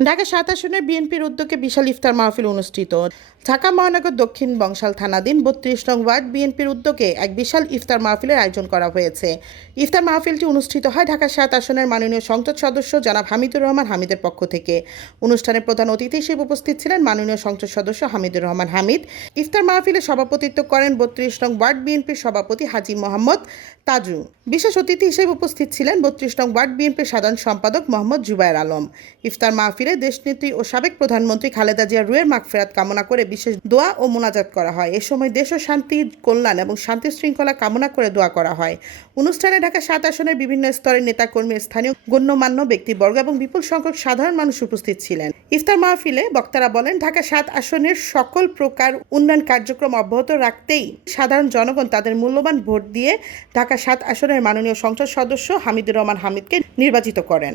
ঢাকা ৭ আসনের বিএনপির উদ্যোগে বিশাল ইফতার মাহফিল অনুষ্ঠিত। ঢাকা মহানগর দক্ষিণ বংশাল থানাধীন ৩২ নং ওয়ার্ড বিএনপির উদ্যোগে এক বিশাল ইফতার মাহফিলের আয়োজন করা হয়েছে। ইফতার মাহফিলটি অনুষ্ঠিত হয় ঢাকা ৭ আসনের মাননীয় সংসদ সদস্য জনাব হামিদুর রহমান হামিদের পক্ষ থেকে। অনুষ্ঠানে প্রধান অতিথি হিসেবে উপস্থিত ছিলেন মাননীয় সংসদ সদস্য হামিদুর রহমান হামিদ। ইফতার মাহফিলে সভাপতিত্ব করেন ৩২ নং ওয়ার্ড বিএনপির সভাপতি হাজী মোহাম্মদ তাজু। বিশেষ অতিথি হিসেবে উপস্থিত ছিলেন ৩২ নং ওয়ার্ড বিএনপির সাধারণ সম্পাদক মোহাম্মদ জুবায়ের আলম। ইফতার মাহফিলে দেশনেত্রী ও সাবেক প্রধানমন্ত্রী খালেদা জিয়ার রুহের মাগফিরাত কামনা করে বিশেষ দোয়া ও মোনাজাত করা হয়। এ সময় দেশ ও শান্তি, কল্যাণ এবং শান্তি শৃঙ্খলা কামনা করে দোয়া করা হয়। অনুষ্ঠানে ঢাকা ৭ আসনের বিভিন্ন স্তরের নেতাকর্মী, স্থানীয় গণ্যমান্য ব্যক্তিবর্গ এবং বিপুল সংখ্যক সাধারণ মানুষ উপস্থিত ছিলেন। ইফতার মাহফিলে বক্তারা বলেন, ঢাকা ৭ আসনের সকল প্রকার উন্নয়ন কার্যক্রম অব্যাহত রাখতেই সাধারণ জনগণ তাদের মূল্যবান ভোট দিয়ে ঢাকা ৭ আসনের মাননীয় সংসদ সদস্য হামিদুর রহমান হামিদকে নির্বাচিত করেন।